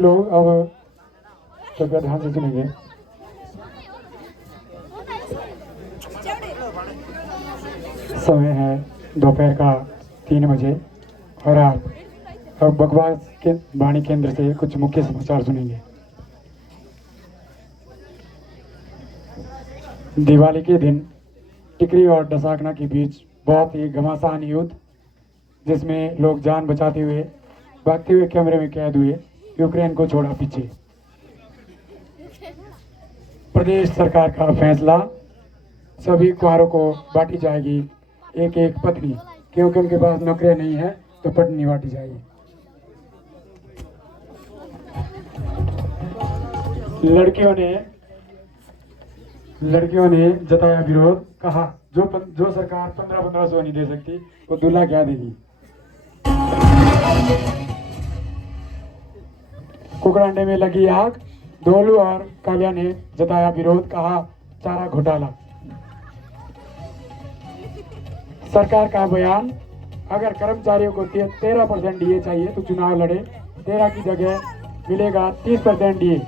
लोग अब कृपया ध्यान से सुनेंगे। समय है दोपहर का 3 बजे और आप अब बकवास के वाणी केंद्र से कुछ मुख्य समाचार सुनेंगे। दिवाली के दिन टिकरी और डसाकना के बीच बहुत ही घमासान युद्ध, जिसमें लोग जान बचाते हुए भागते हुए कैमरे में कैद हुए, यूक्रेन को छोड़ा पीछे। प्रदेश सरकार का फैसला, सभी कुंवारों को बांटी जाएगी एक एक पत्नी, क्योंकि उनके पास नौकरियां नहीं है तो पत्नी बांटी जाएगी। लड़कियों ने जताया विरोध, कहा जो सरकार 1500 नहीं दे सकती वो दूल्हा क्या देगी। कुकरांडे में लगी आग, धोलू और कालिया ने जताया विरोध, कहा चारा घोटाला। सरकार का बयान, अगर कर्मचारियों को 13% डीए चाहिए तो चुनाव लड़े, 13 की जगह मिलेगा 30% डीए।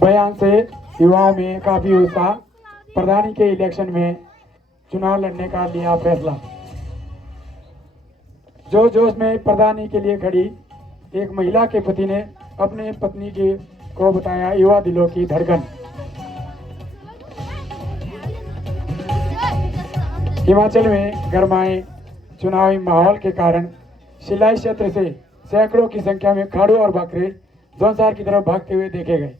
बयान से युवाओं में काफी उत्साह, प्रधानी के इलेक्शन में चुनाव लड़ने का लिया फैसला। जो जोश में प्रधानी के लिए खड़ी एक महिला के पति ने अपने पत्नी को बताया युवा दिलों की धड़कन। हिमाचल में गरमाए चुनावी माहौल के कारण शिलाई क्षेत्र से सैकड़ों की संख्या में खाड़ू और बकरे जोनसार की तरफ भागते हुए देखे गए।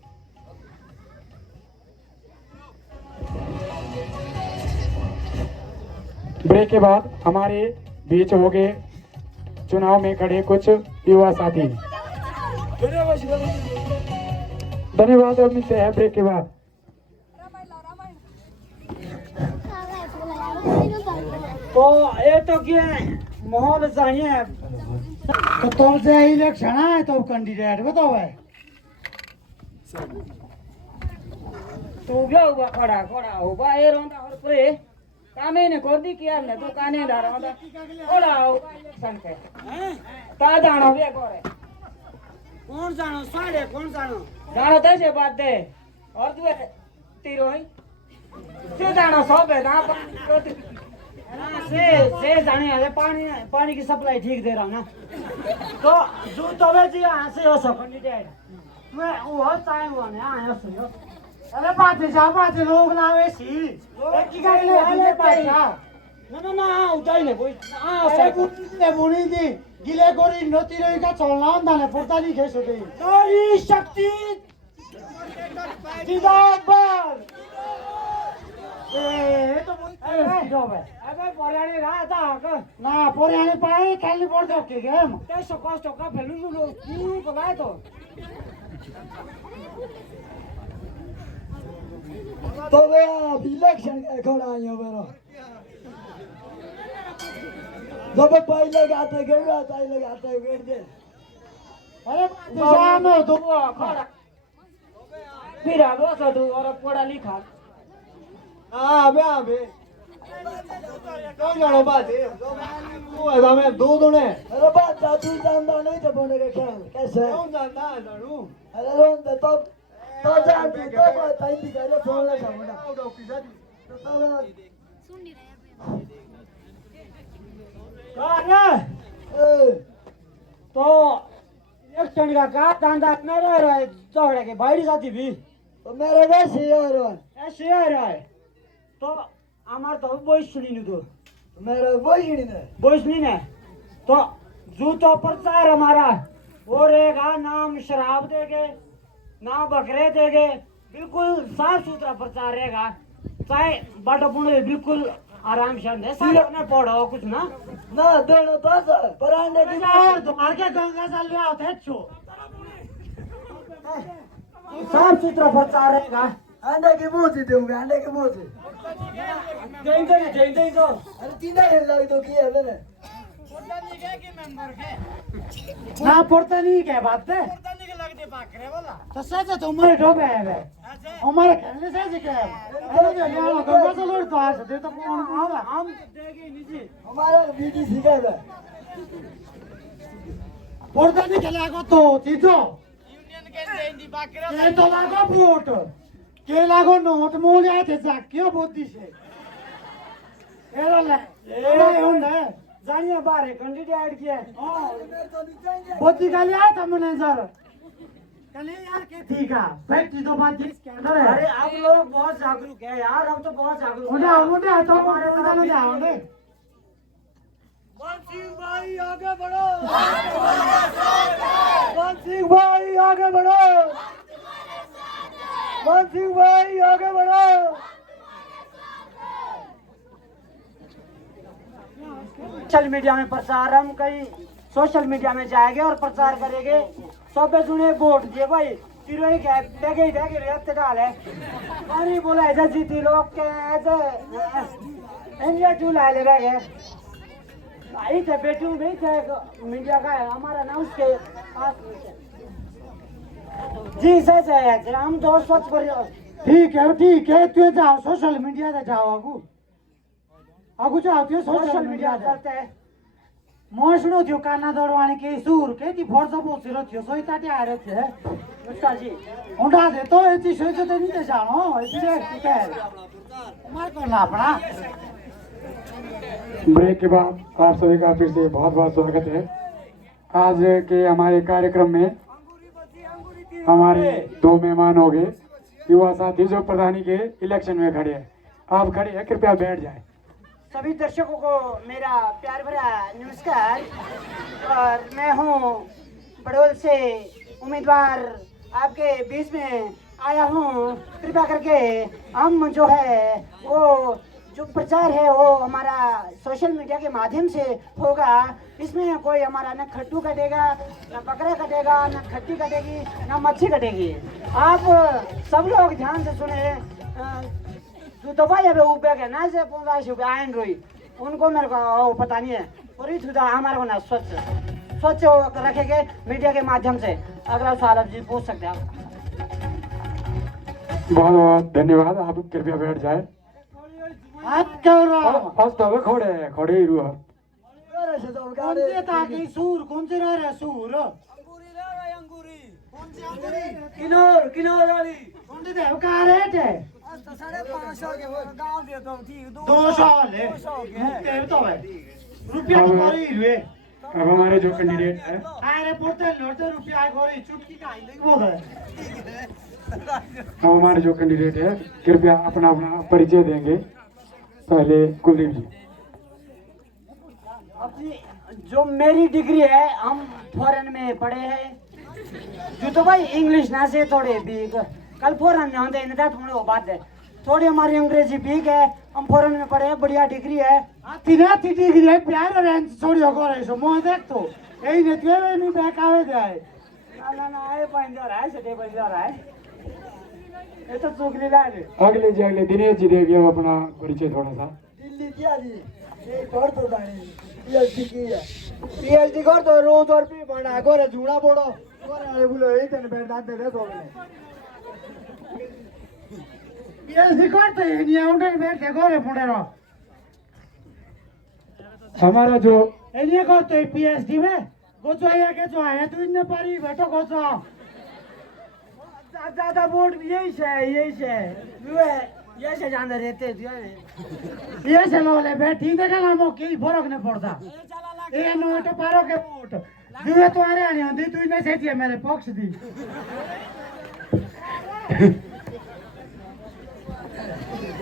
ब्रेक के बाद हमारे बीच हो गए चुनाव में खड़े कुछ युवा साथी। धन्यवाद। अब मिलते हैं ब्रेक के बाद। तो ये तो क्या माहौल चाहिए तो तुमसे इलेक्शन है तो कैंडिडेट बताओ है तो क्या हुआ खड़ा होगा ये रोंदा और पे कामे ने कर दी किया ने तो काने दा रोंदा खड़ा हो इलेक्शन पे ता जानो बे करे कौन जानो साड़े कौन जानो तैसे बात दे और तू तीरो है से जानो सब है ना से जाने है पानी की सप्लाई ठीक दे रहा ना तो जो तबे जी यहाँ से हो सको कैंडिडेट मैं वो टाइम हुआ ना यहाँ से अरे बात लोग ना वैसी एक की गाड़ी ले पाछा ना उठाई ने कोई अरे बुनी बुनी दी गिले गोरी नोती रही का चलना होता ने पड़ता नहीं खेस होती नारी शक्ति जिंदाबाद ए तो अबे पोरियाने रहा था ना पोरियाने पाए खाली पड़ दो के गेम कैसे कष्ट का फेलू लो की को गाय तो वे आप इलेक्शन का खड़ा आयो बेरो जब पाई लगाते वेट दे अरे जानो तो खड़ा फिर आलो सा तू और पढ़ा लिखा अबे तो जानो बात है वो है हमें दो ने अरे बात तू जानता नहीं तो बोने के खेल कैसे कौन जानता है जानू अरे रोन दे तो जान तू तो कोई टाइम दिखाले फोन लगा मुंडा तो सुन नहीं रहे तो इलेक्शन का धंधा नहीं रह रहा है चौड़े के भाई साथी भी तो मेरे वैसे ऐसे आ रहा है तो हमार तो वॉइस सुनी नहीं तो मेरा वॉइस नहीं है तो जूतो प्रचार हमारा वो रहेगा, नाम शराब देंगे ना बकरे देंगे, बिल्कुल साफ सुथरा प्रचार रहेगा। चाहे बाटो पुणे बिल्कुल आराम से अंदर सामने पढ़ो कुछ ना देना पास परांडे की यार तुम्हारे के गंगा जल रहा होता है छो साफ सुथरा प्रचार रहेगा। अंडे की मूंछ दूंगा अंडे की मूंछ देंगे तो अरे तीन दिन लग तो किया है मैंने ना पड़ता नहीं क्या बात है तो सच तुम्हारे ठोक है हमारे खेलने से क्या अरे जो यार गंगा से लड़ तो आ सकते तो कौन हम देंगे नीचे हमारा बीटी सीखा है पर्दा नहीं खेलाएको तो चिजो के तो लागो वोट के लागो नोट मोले थे जाक्यो बुद्धि से एरले ए हुंडे जानिए बारे कैंडिडेट किए बुद्धि का लिया था मैनेजर कल यार के ठीक है फैक्ट्री तो बात जिस स्कैंडल है अरे आप लोग बहुत जागरूक है यार अब तो बहुत जागरूक मुंडा तो हमारे पता नहीं जाओगे सिंह भाई आगे बढ़ो सिंह भाई आगे बढ़ो सिंह भाई आगे बढ़ो सोशल मीडिया में प्रचार हम कहीं सोशल मीडिया में जाएंगे और प्रचार करेंगे सब पे सुने वोट दिए भाई फिर वही क्या देखे रहते डाले और बोला ऐसा जीती लोग के ऐसे इंडिया टू ला ले रहे भाई थे बेटू भी थे मीडिया का है हमारा ना उसके पास जी सच है हम तो स्वच्छ कर ठीक है तू जाओ सोशल मीडिया से जाओ आगू जाओ तू सोशल मीडिया करते हैं मोशनो थियो काना दौड़वाने के सुर के ती फोर्स बोसिरो थियो सोई ताटे आरे थे उसका जी उंडा दे तो एती सोई तो नहीं दे जानो इसलिए ठीक है हमारे को ना अपना ब्रेक के बाद आप सभी का फिर से बहुत बहुत स्वागत है। आज के हमारे कार्यक्रम में हमारे दो मेहमान हो गए युवा साथी जो प्रधानी के इलेक्शन में खड़े हैं। आप खड़े हैं, कृपया बैठ जाएं। सभी दर्शकों को मेरा प्यार भरा नमस्कार और मैं हूँ बड़ोल से उम्मीदवार आपके बीच में आया हूँ। कृपया करके हम जो है वो जो प्रचार है वो हमारा सोशल मीडिया के माध्यम से होगा। इसमें कोई हमारा न खट्टू कटेगा न बकरा कटेगा न खट्टी कटेगी न मच्छी कटेगी। आप सब लोग ध्यान से सुने। तो भाई अबे ऊपर के ना से 15 रुपये आयन रोई उनको मेरे को पता नहीं है और ये सुधा हमारे को ना स्वच्छ रखेंगे मीडिया के माध्यम से। अगला सवाल जी पूछ सकते हैं आप। बहुत बहुत धन्यवाद। आप कृपया बैठ जाए। आप क्या हो रहा फर्स्ट अब खड़े ही रुआ कौन से ताकि सूर कौन से रह रहा सूर किनोर वाली कौन से देव का रेट है 550 के गांव दे तो ठीक 200 ले देव तो है रुपया तो मारी हुए। अब हमारे जो कैंडिडेट है अरे पोर्टल लड़ते रुपया गोरी चुटकी का ही बोल है। अब हमारे जो कैंडिडेट है कृपया अपना अपना परिचय देंगे। पहले कुलदीप जी। अपनी जो मेरी डिग्री है हम फॉरेन में पढ़े हैं जो तो भाई इंग्लिश ना से थोड़े बीक कल फॉरेन में होते इनका थोड़ी वो बात है थोड़ी हमारी अंग्रेजी बीक है। हम फॉरेन में पढ़े हैं बढ़िया डिग्री है तीन डिग्री है प्यार और छोड़ी हो रहे सो मोह देख तो यही ने तेरे नहीं बहकावे दे ना आए पंजर है से टेबल जा रहा है ये तो चुगली ला ले। अगले दिनेश जी देगी अब अपना परिचय थोड़ा सा। दिल्ली दिया जी ये कर तो दानी पीएचडी की है पीएचडी कर तो रोज और भी बना गोरे झूड़ा बोड़ो गोरे वाले बोलो यही तेरे बैठ दांत दे तो पीएचडी करते हैं नहीं उन्हें बैठ देखो रे पुणे रो हमारा जो ये करते हैं पीएचडी में गोचो आया तू इन्हें पारी बैठो गोचो ज्यादा वोट यही से ये से जान रहते ये से लोले बैठी देखा ना मो की फर्क नहीं पड़ता ये नोट पारो के वोट जुए तो आरे आनी होती तू इन्हें सेठी है मेरे पक्ष दी।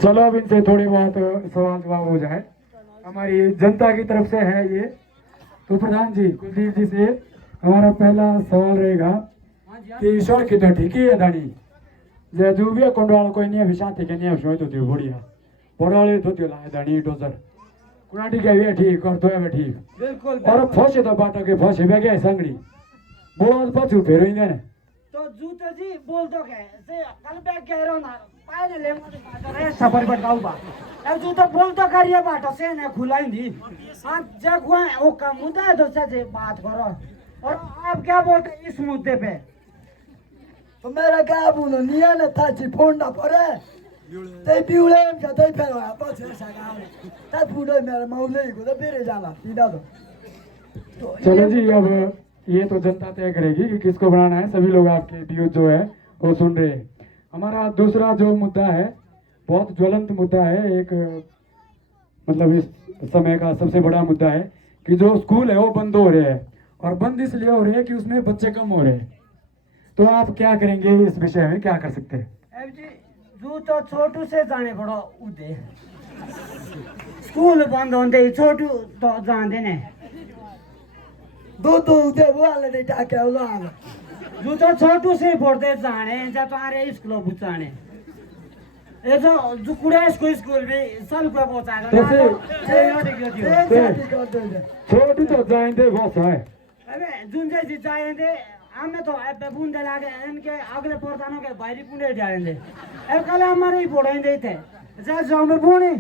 चलो अब इनसे थोड़ी बहुत सवाल जवाब हो जाए। हमारी जनता की तरफ से है ये। तो प्रधान जी कुलदीप जी से हमारा पहला सवाल रहेगा कि सड़क तो ठीक ही है दानी जे जो भी कोंडवाल कोई नहीं विशांति के नहीं सोई तो दियो बढ़िया बड़ाले तो दियो लाए दानी डोजर कुनाटी के वे ठीक और तो है ठीक बिल्कुल और फसे तो बाटा के फसे बे गए संगड़ी बोल पछू फेरो इंदे ने तो जूतो जी बोल दो के से कल बैग कह रहा ना पाए ने ले मुझे सफर पर गाऊ बा अब जूतो बोल तो करिए बाटो से ने खुलाइंदी हां जग वो का मुद्दा है तो से बात करो और आप क्या बोलते इस मुद्दे पे तो मेरा क्या बोलो निया ने था जी फोन ना पड़े ते पिउले हम क्या ते फेरो आप से सगा ता फुडो मेरे मौले को तो फिर जाला सीधा तो चलो जी अब ये तो जनता तय करेगी कि किसको बनाना है। सभी लोग आपके व्यूज जो है वो सुन रहे हैं। हमारा दूसरा जो मुद्दा है बहुत ज्वलंत मुद्दा है, एक मतलब इस समय का सबसे बड़ा मुद्दा है कि जो स्कूल है वो बंद हो रहे हैं, और बंद इसलिए हो रहे हैं कि उसमें बच्चे कम हो रहे हैं। तो आप क्या करेंगे इस विषय में, क्या कर सकते हैं? अब जी जू तो छोटू से जाने पड़ो उदे स्कूल बंद होते ही छोटू तो जाते ने दो उधर वो वाले ने टाके उलान जू तो छोटू से पढ़ते जाने जब तुम्हारे स्कूल बुचाने ये जो जो कुड़ा स्कूल में सब को पहुंचा दो ना तो छोटू तो जाएंगे बहुत है। अबे जुन जे जाएंगे हमें तो अब बूंदे लागे इनके अगले पोर्तानों के बाहरी पुंडे जाएंगे अब कल हमारे ही पढ़ाएंगे थे जब जाओ में बोने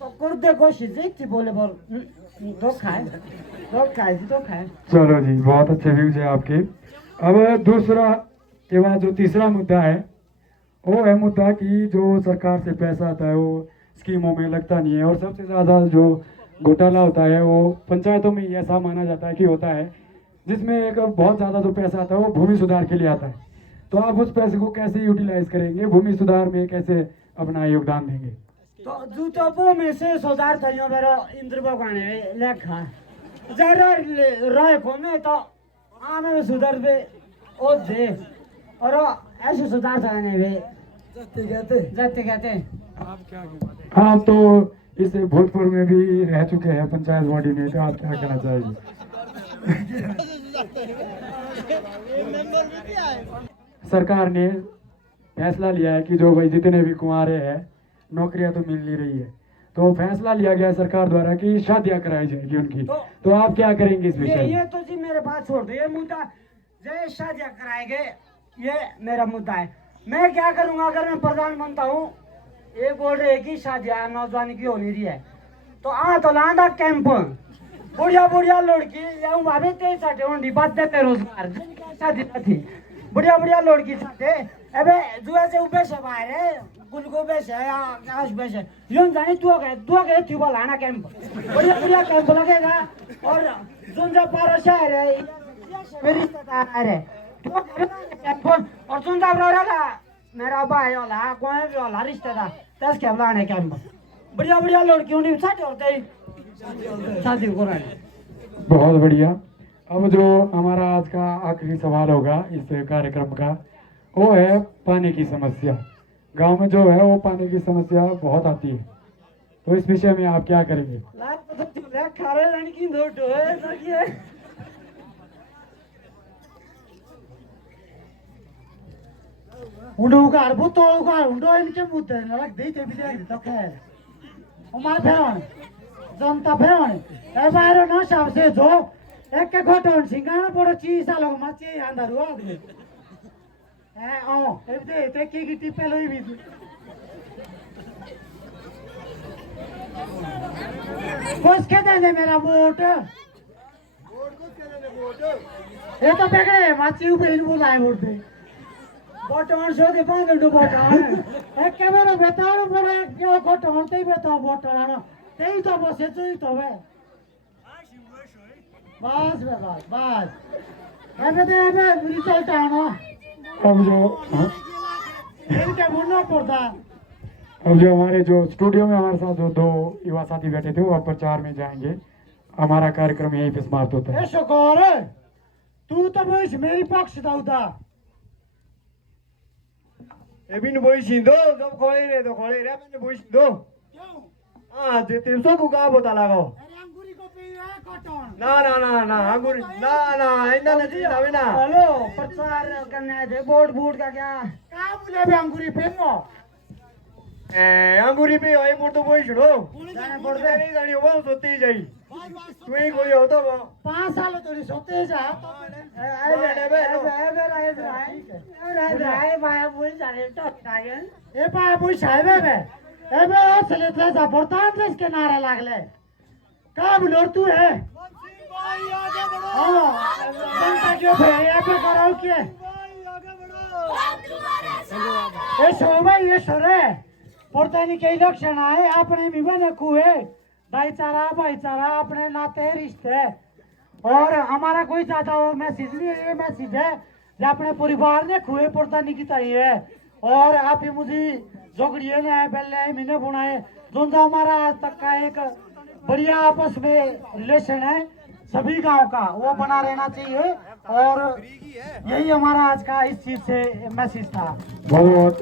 तो कर दे कोशिश देखती बोले बोल धोखा है जी धोखा है। चलो जी, बहुत अच्छे व्यूज है आपके। अब दूसरा के बाद जो तीसरा मुद्दा है वो है मुद्दा कि जो सरकार से पैसा आता है वो स्कीमों में लगता नहीं है, और सबसे ज़्यादा जो घोटाला होता है वो पंचायतों में ही ऐसा माना जाता है कि होता है, जिसमें एक बहुत ज़्यादा जो पैसा आता है वो भूमि सुधार के लिए आता है। तो आप उस पैसे को कैसे यूटिलाइज करेंगे, भूमि सुधार में कैसे अपना योगदान देंगे? तो जू तो भूमि से सुधार था मेरो इंद्र भगवान लेखा जरा रहेको में तो आने सुधार पे ओ दे और ऐसे सुधार थाने वे जाते कहते हाँ, तो इस भोजपुर में भी रह चुके हैं पंचायत बॉडी में, तो आप क्या कहना चाहेंगे? सरकार ने फैसला लिया है कि जो भाई जितने भी कुंवारे हैं नौकरियां तो मिल नहीं रही है, तो फैसला लिया गया है सरकार द्वारा कि शादियां कराई जाएगी उनकी। तो आप क्या करेंगे इस विषय में? ये तो जी मेरे बात छोड़ दो, ये मुद्दा जय शादियां कराएंगे ये मेरा मुद्दा है। मैं क्या करूंगा अगर मैं प्रधान बनता हूँ? ये बोल रहे कि शादियां नौजवान की हो नहीं रही है तो तो लांदा कैंप बुढ़िया लड़की या भाभी तेज साठे बात देते रोजगार शादी थी बुढ़िया लड़की साथे अबे जुए से उबे से बाहर गुलगो बेस है या घास बेस है यूं जाने तू के ट्यूबा लाना कैंप बढ़िया कैंप लगेगा और जोन जो पारो शहर है मेरी रिश्तेदार है तो कैंप और सुन जा रहा मेरा भाई वाला कोई भी वाला रिश्तेदार दस कैंप लाने कैंप बढ़िया लड़की उन्हें साथ होते ही शादी को बहुत बढ़िया। अब जो हमारा आज का आखिरी सवाल होगा इस कार्यक्रम का वो है पानी की समस्या। गांव में जो है वो पानी की समस्या बहुत आती है, तो इस विषय में आप क्या करेंगे? जनता फेरण ए बाहर न सबसे जो एक के घटन सिंगाना बड़ो चीज आलो माचे अंदर हुआ दे ए ओ ए ते की टिपे लई भी बस के दे मेरा वोट कुछ के दे वोट ये तो बेगड़े माची ऊपर इन बुलाए वोट दे बटन सो दे पांच दो बटन एक के मेरा बेताड़ बड़ो एक के घटन ते बेता बटन तेई तो बसे चुई तो वे बस एबे रिजल्ट आना अब जो इनके मुन्ना पड़ता। अब जो हमारे जो स्टूडियो में हमारे साथ जो दो युवा साथी बैठे थे वो अब प्रचार में जाएंगे। हमारा कार्यक्रम यहीं पे समाप्त होता है। शुक्र तू तो बोइस मेरी पक्ष दाऊदा एबिन बोइसिंदो जब खोले रे तो खोले रे मैंने बोइसिंदो क्यों हां जे 300 को का बता लगाओ अरे अंगूरी को पी है कॉटन ना अंगूरी ना इतना नहीं आवे ना हेलो प्रचार करने दे बोर्ड का क्या बोले बे अंगूरी पेनो अंगूरी पे होई मोर तो बोइसिडो जाने पड़ते नहीं जानी वो सोती जाई तू ही कोई हो तो 5 साल तो सोते जा ए पाय बुई साहेब बे एबे असले जा पड़तांस के नारा लागले का बोलर तू है हां जनता क्यों है एबे कराओ के ए सोबा ये सरे पड़तानी के इलेक्शन आए अपने भी बने कुए भाईचारा अपने नाते रिश्ते और हमारा कोई चाहता हो मैसेज नहीं है, ये मैसेज है जो अपने परिवार ने खुए पुरतानी की ताई है। और आप ये मुझे जोगड़िए ने पहले मैंने बुनाए जो हमारा आज तक का एक बढ़िया आपस में रिलेशन है सभी गांव का, वो बना रहना चाहिए। और यही हमारा आज का इस चीज से मैसेज था। बहुत बहुत